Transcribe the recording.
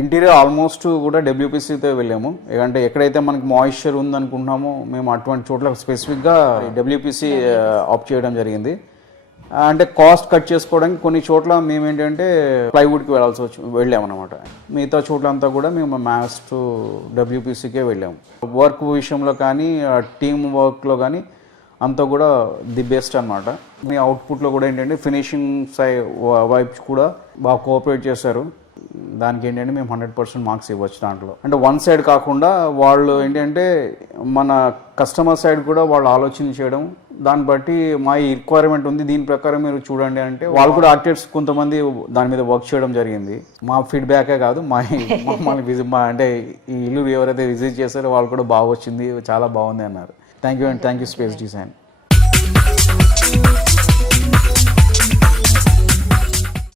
Interior almost కూడా డబ్ల్యూపీసీతో వెళ్ళాము. అంటే ఎక్కడైతే మనకి మాయిశ్చర్ ఉందనుకుంటున్నామో మేము అటువంటి చోట్ల స్పెసిఫిక్గా డబ్ల్యూపీసీ ఆప్ట్ చేయడం జరిగింది. అంటే కాస్ట్ కట్ చేసుకోవడానికి కొన్ని చోట్ల మేము ఏంటంటే ప్లైవుడ్కి వెళ్ళామన్నమాట. మిగతా చోట్లంతా కూడా మేము మ్యాథ్స్ టు డబ్ల్యూపీసీకే వెళ్ళాము. వర్క్ విషయంలో కానీ టీమ్ వర్క్లో కానీ అంతా కూడా ది బెస్ట్ అనమాట. మీ అవుట్పుట్లో కూడా ఏంటంటే ఫినిషింగ్ వైపు కూడా బాగా కోఆపరేట్ చేశారు. దానికి ఏంటంటే మేము 100% మార్క్స్ ఇవ్వచ్చు దాంట్లో. అంటే వన్ సైడ్ కాకుండా వాళ్ళు ఏంటంటే మన కస్టమర్ సైడ్ కూడా వాళ్ళు ఆలోచన చేయడం, దాన్ని బట్టి మా ఈ రిక్వైర్మెంట్ ఉంది దీని ప్రకారం మీరు చూడండి అంటే వాళ్ళు కూడా ఆర్కిటెక్ట్స్ కొంతమంది దాని మీద వర్క్ చేయడం జరిగింది. మా ఫీడ్బ్యాకే కాదు మమ్మల్ని అంటే ఈ ఇల్లు ఎవరైతే విజిట్ చేశారో వాళ్ళు కూడా బాగా వచ్చింది, చాలా బాగుంది అన్నారు. Thank you space design.